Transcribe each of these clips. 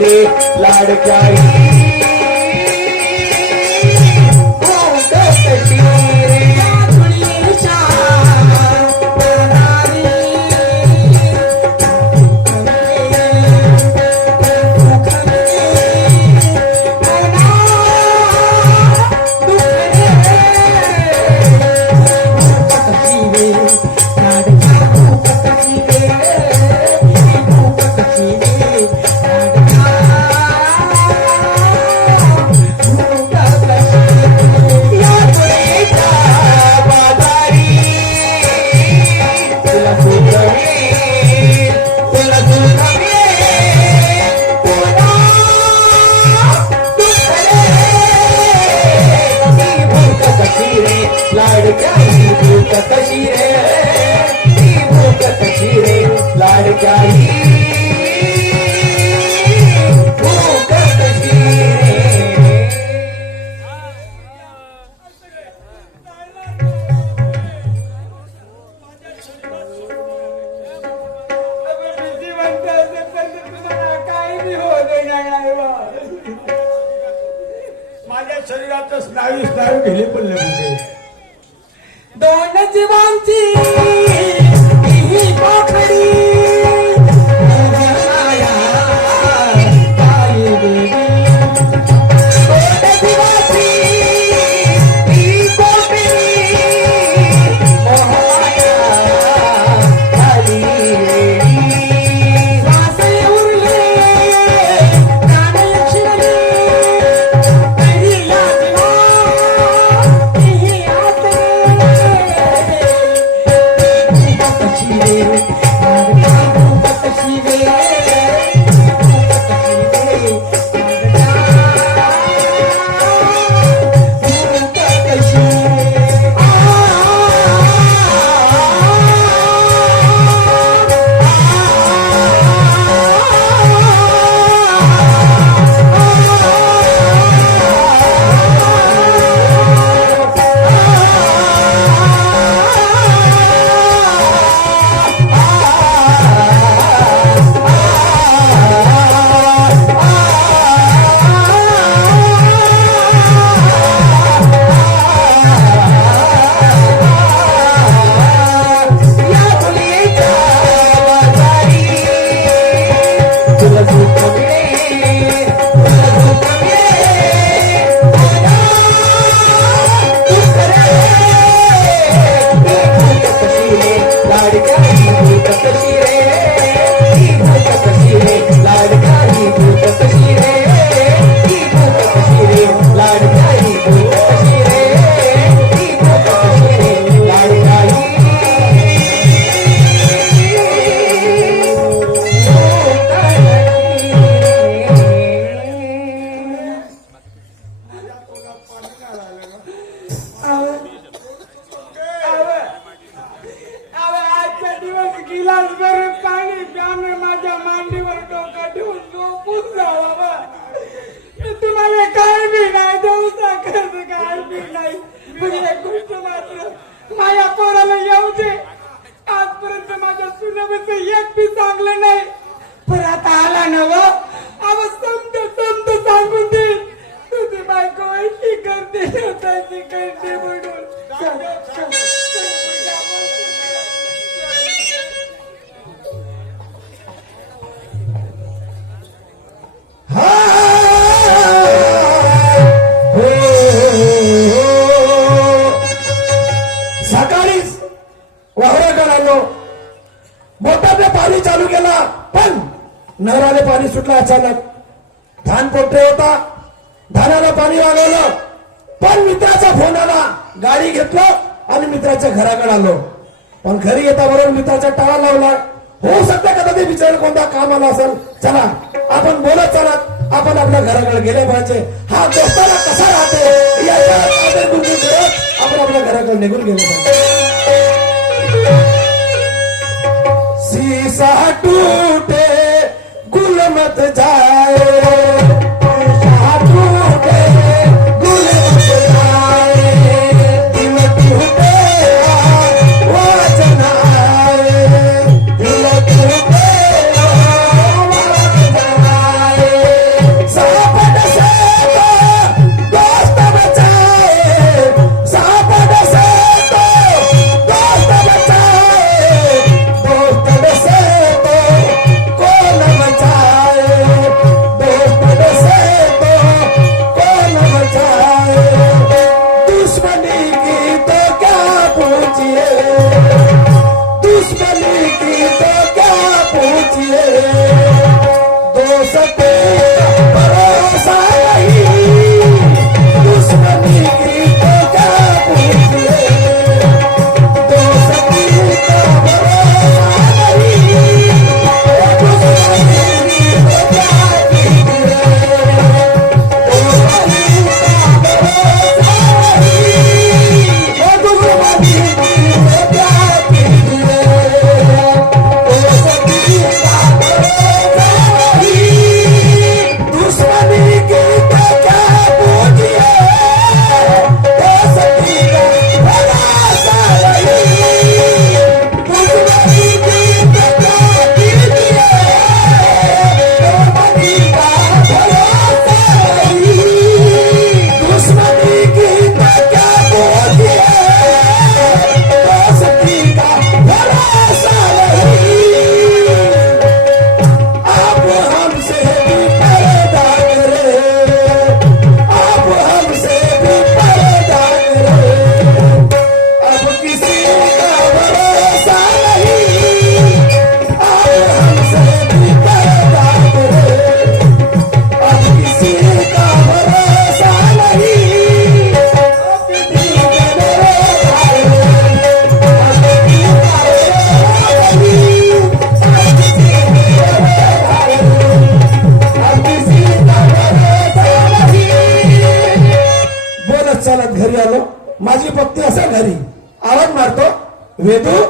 रे लाडक्या quero que a gente é girando. डोका ठेवून काय बी नाही गोष्ट मात्र माझ्या येऊ दे आजपर्यंत माझ्या सुनाबच एक बी चांगलं नाही पण आता आला ना आवाज समज समज सांगून शिकवते शिकवते म्हणून. सगळं निघून गेलं सीसा टूटे गुलमत जाए. वेदू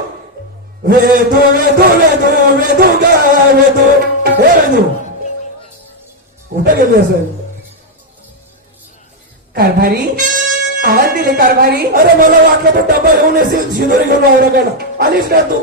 वेदू वेदू वेदू वेदू ग वेदू हे वेदू कुठे गेली असेल कारभारी आवाज दिले कारभारी अरे मला वाटलं तो डबा घेऊन येशील शिदोरी घेऊन वावराकडे आलीस ना तू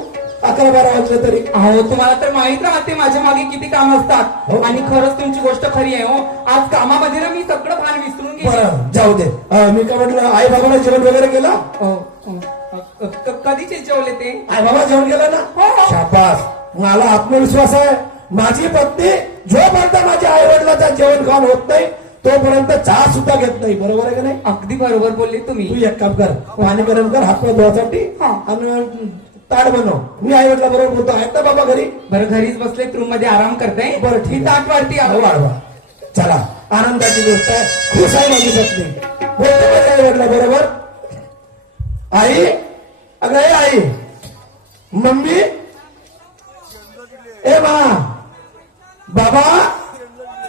अकरा बारा वाजले तरी अहो तुम्हाला तर माहीत राहते माझ्या मागे किती काम असतात. हो. आणि खरंच तुमची गोष्ट खरी आहे हो. आज कामामध्ये ना मी सगळं भान विसरून गेले. बरं जाऊ दे. अं, मी काय म्हटलं आई बाबाला जेवण वगैरे केला? अ, अ, अ, क- कधीचे जेवले ते? आई बाबा जेवण केलं ना? हो. शाबास. मला आत्मविश्वास आहे. माझी पत्नी जोपर्यंत माझ्या आई वडिलाचा जेवण खाऊन होत नाही तोपर्यंत चहा सुद्धा घेत नाही. बरोबर आहे का नाही? अगदी बरोबर बोलले तुम्ही. तू एक काम कर पाणी गरम कर हातपाय धुवासाठी. आणि ताट बनव. मी आई वडिला बरोबर बोलतो. आहेत ना बाबा घरी? बरं घरीच बसले रूममध्ये आराम करताय? बरं, ठीक. ताट वाढती हो, वाढवा. चला. आनंदाची गोष्ट आहे. खुश आहे माझी पत्नी. बोलतो माझ्या आई वडिला बरोबर. आई अगं आई. मम्मी. ए मा बाबा.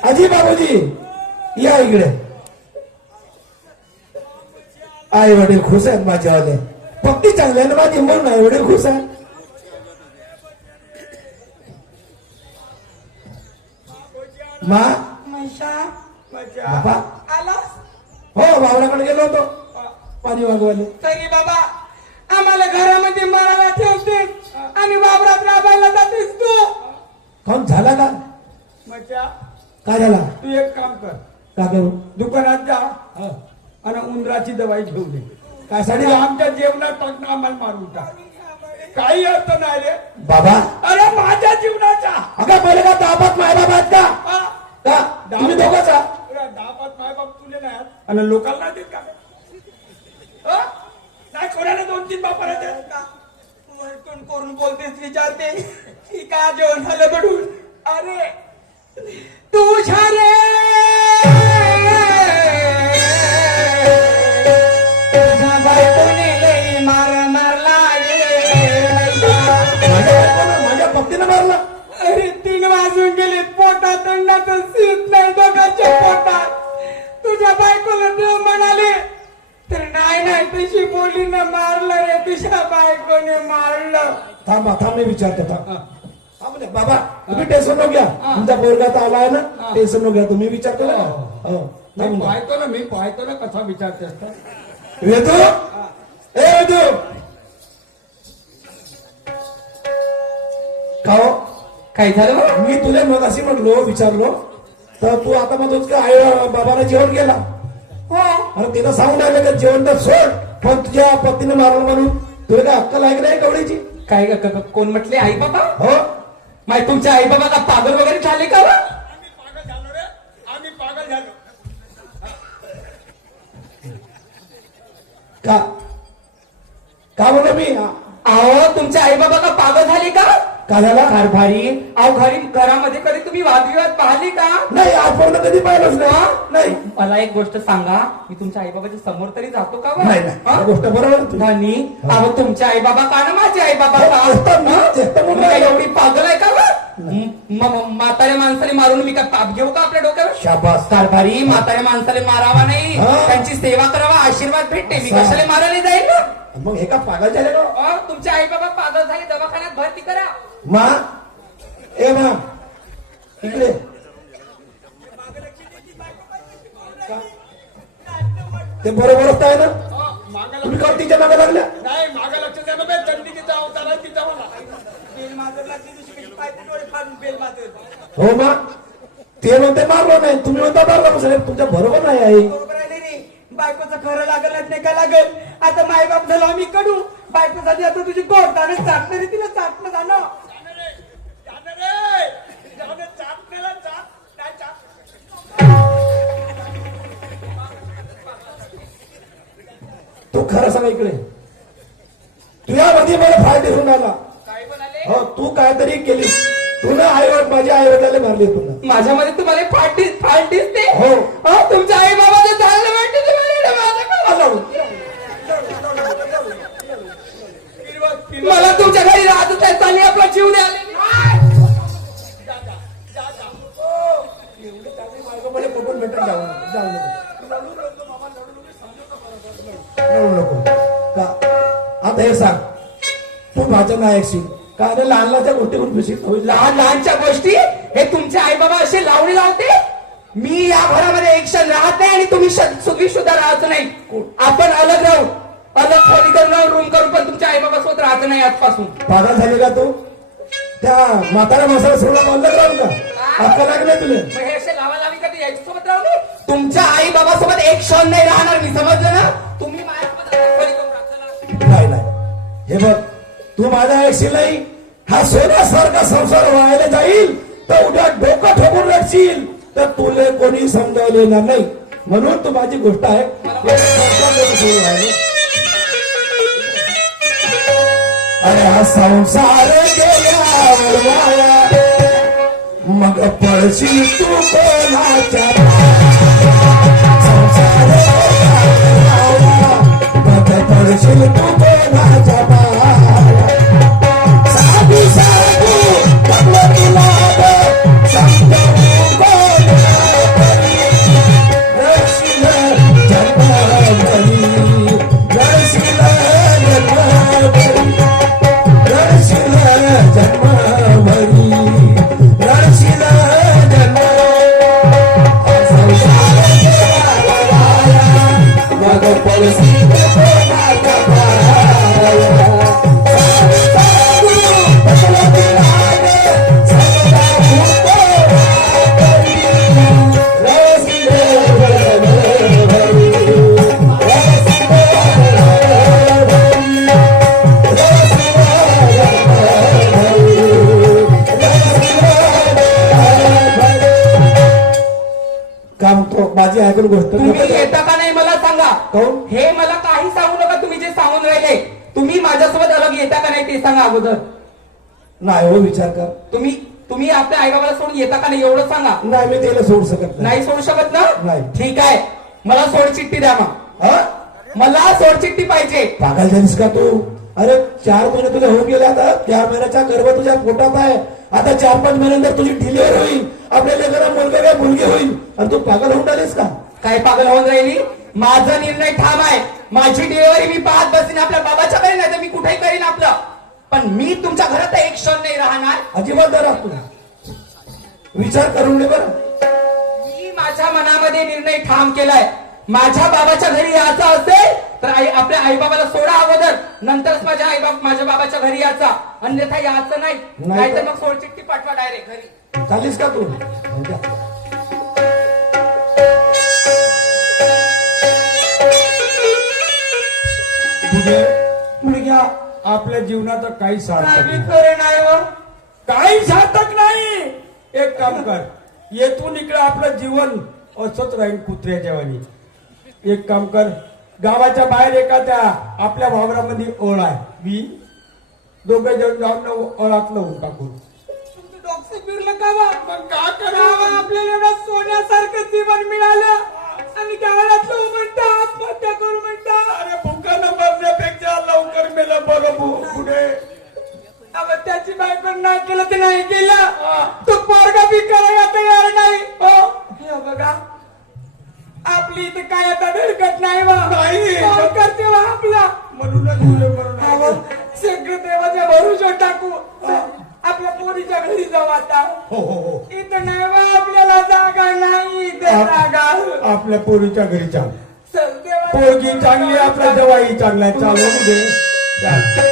आजी बाबूजी. या इकडे. आई वडील खुश आहेत माझ्यावाले. पत्नी चांगली ना माझी म्हणून आई वडील खुश आहे मा. बाबा. आलास? हो भावनाकडे गेलो होतो. पाणी तरी बाबा आम्हाला घरामध्ये मरायला ठेवते आणि वावरात राबायला जातेस तू. काऊन झाला का? काय झाला? तू एक काम कर. का करू? दुकानात जा हा. आणि उंदराची दवाई घेऊन ये. काय साठी आणि आमच्या जेवणात टाकणं आम्हाला मारून टाक. काही अर्थ नाही रे. बाबा. अरे माझ्या जीवनाचा. अगं पहिले का तापात मायबाप आहेत का? हा? का तुम्ही दोघंच दहा पाच मायबाप तुले नाही आहेत. आणि लोकांना देत का? कोणाला दोन तीन बाप वरतून करून बोलतेस विचारते. की का जेवण झालं बडून अरे तुझ्या रे मार मारला माझ्या अरे तीन वाजून गेले पोटात अंडाचं सीत नाही दोघांच्या पोटात. तुझ्या बायकोला म्हणाले तर नाही नाही तशी बोली ना मारलं रे तुझ्या बायकोने मारलं. थांबा थांब मी विचारतो थांब. थांब रे, बाबा तुम्ही टेन्शन न घ्या. तुमचा पोरगा तर आलाय ना टेन्शन न घ्या तुम्ही विचारतो ना हो, मी थांब ना. पाहतो ना मी पाहतो ना कसा विचारते असता. वेदू? ए वेदू! का हो? काय झालं? मी तुला मग अशी म्हटलो विचारलो. तर तू आता म्हणतोस का आई बाबाला जेवण केला. हो अरे तिनं सांगून राहिलं का जेवण तर सोड पण तुझ्या पत्नीने मारलं म्हणून तुला काय अक्कल आहे नाही कवडीची? काय कोण म्हटले? आई बाबा? हो. माय तुमच्या आई बाबा का पागल वगैरे झाले का बा? आम्ही पागल झालो रे. आम्ही पागल झालो. का? का बोल मी? अहो तुमचे आई बाबा का पागल झाले का? का झाला कारभारी अहो घरी घरामध्ये कधी तुम्ही वादविवाद पाहिले का? नाही आजपर्यंत कधी पाहिलंच नाही. नाही. मला एक गोष्ट सांगा. मी तुमच्या आई बाबाच्या समोर तरी जातो का बा? नाही नाही. हा? ही गोष्ट बरोबर आहे तुझी. धनी अहो तुमचे आई बाबा का ना माझे आई बाबा का? हो, तेच तर मी- तेच तर म्हणून मी काय राहिलो. एवढी पागल आहे का बा? म- म- म्हाताऱ्या माणसाने मारून मी काय पाप घेऊ का आपल्या डोक्यावर? शाबास. कारभारी म्हाताऱ्या माणसाला मारावा नाही. हा. त्यांची सेवा करावा आशीर्वाद भेटते. मी कशाला मारायला जाईल ना? मग हे का पागल झाले का अहो, तुमचे आई बाबा पागल झाले दवाखान्यात भरती करा. मा ए मा इकडे. का? ते बरोबरच आहे ना? तुम्ही का तिच्यामागे लागल्या? नाही मागा लक्ष द्या ना बे चंडिकेचा अवतार आहे तिचा मला हो मा ते म्हणते मारलो नाही तुम्ही म्हणता मारलो साहेब तुमच्या बरोबर नाही आई. बरोबर आहे रे बायकोचं खरं लागल नाही का लागल? आता मायबाप झालो आम्ही कडू. बायकोसाठी आता तुझी गोडताने चाटणारी तिला चाटणं झालं. जाणं रे जाणं रे जाणं चाटण्याला चाट नाही चाट तू खरं सांग इकडे. तुझ्यामध्ये मला फायदे होऊन आला. हो तू काहीतरी केली तू ना आई माझ्या आई वडिलाला मारले तुला माझ्यामध्ये तुम्हाला फाटी दिसते. हो. तुमच्या आई बाबाचं चाललं वाटते तुम्हाला माझं काय? फिरवत फिरवत मला तुमच्या घरी राहत त्यांनी आपला जीव नको. आता हे सांग. तू माझं नाही ऐकशील लहान लहानच्या गोष्टी करून खुशीत होईल लहान लहानच्या गोष्टी हे तुमचे आई बाबा असे लावणी लावते मी या घरामध्ये एक क्षण राहत नाही आणि तुम्ही सुखी सुद्धा राहायचं नाही. आपण अलग राहू. अलग खोली करून रूम करून पण तुमच्या आई बाबा सोबत राहायचं नाही आजपासून. पागल झाली का तू? त्या म्हातारा मसाला सोडला बोलला राहून का? अक्का लागले तुले? मग हे असे लावा लावी कधी याच्यासोबत राहू नये? तुमच्या आई बाबा सोबत एक क्षण नाही राहणार मी समजलं ना? तुम्ही माझ्यासोबत अलग खोली करून राहता ना. नाही नाही. हे बघ तू माझा ऐकशील नाही हा सोन्यासारखा संसार व्हायला जाईल तर उद्या डोकं ठोकून रडशील. तर तुले कोणी समजावले येणार नाही. म्हणून तू माझी गोष्ट आहे संसार सोडू. अरे हा संसार गेल्यावर मग पडशील तू कोणाच्या संसार गेल्यावर मग पडशील तू कोणाच्या नाही हो विचार कर. तुम्ही तुम्ही आपल्या आई बाबाला सोडून येता का नाही? एवढं सांगा. नाही मी त्याला सोडू शकत नाही. सोडू शकत ना? नाही. ठीक आहे. मला सोड चिठ्ठी द्या मग. हा? मला सोड चिठ्ठी पाहिजे. पागल झालीस का तू? अरे चार महिने तुला होऊन गेले आता. चार महिन्याचा गर्भ तुझ्या पोटात आहे. आता चार पाच महिन्यानंतर तुझी डिलिव्हरी होईल. आपल्या लेकरा मुलगा काय मुलगी होईल. आणि तू पागल होऊन आलीस का? काय पागल होऊन राहिली? माझा निर्णय ठाम आहे. माझी डिलिव्हरी मी पाहत बसीन आपल्या बाबाच्या घरी नाही तर मी कुठेही करीन आपलं. पण मी तुमच्या घरात एक क्षण नाही राहणार. अजिबात दरा तू विचार करून घे बरं. मी माझ्या मनामध्ये निर्णय ठाम केलाय. माझ्या बाबाच्या घरी यायचं असेल तर आई आपल्या आई बाबाला सोडा अगोदर. नंतरच माझ्या आई बाब माझ्या बाबाच्या घरी यायचा. अन्यथा यायचं नाही. नाही तर मग सोड चिठ्ठी पाठवा डायरेक्ट घरी. चालीस का तू? मुलग्या आपल्या जीवनाचं काही सार्थक नाही. काही सार्थक नाही. एक काम कर. येथून इकडे आपलं जीवन असंच राहील कुत्र्याच्या वाणी. एक काम कर. गावाच्या बाहेर एखाद्या आपल्या वावरामध्ये ओळ आहे मी दोघे जण जाऊन ओळात लावून टाकू तुमचं डोकं फिरलं का बा? मग का करावं? आपल्याला एवढं सोन्यासारखं जीवन मिळालं. आणि गावातलं म्हणता आत्महत्या करू म्हणता अरे भुकानं मरण्यापेक्षा लवकर मेलं बरं भू- पुढे. अबे त्याची बायको नाही केलं तर नाही केलं. तो पोरगा बी करायला तयार नाही. हो. हे बघा. आपली इथे काय आता धडकत नाही बा. नाही. कोण करते आपला. म्हणूनच अहो, आले. सगळं देवाच्या भरोशावर टाकू. आपल्या पोरीच्या घरी जाऊ आता. हो हो हो. इथं नाही बा आपल्याला जागा नाही इथे जागा. आप- आपल्या पोरीच्या घरी देवा- पोरगी चांगली आपला जवाई चांगला चालू दे घे चाल.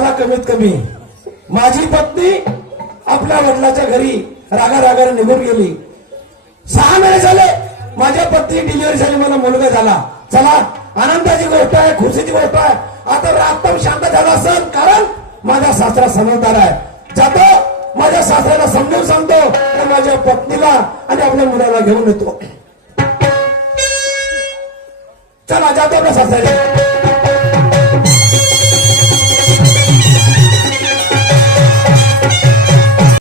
कमीत कमी माझी पत्नी आपल्या वडिलाच्या घरी रागा रागाने निघून गेली. सहा महिने झाले माझ्या पत्नी डिलिव्हरी झाली मला मुलगा झाला. चला आनंदाची गोष्ट आहे खुशीची गोष्ट आहे. आता रातम शांत झाला असेल कारण माझा सासरा समजदार आहे. जातो माझ्या सासऱ्याला समजून सांगतो तर माझ्या पत्नीला आणि आपल्या मुलाला घेऊन येतो. चला जातो आपल्या सासऱ्याला.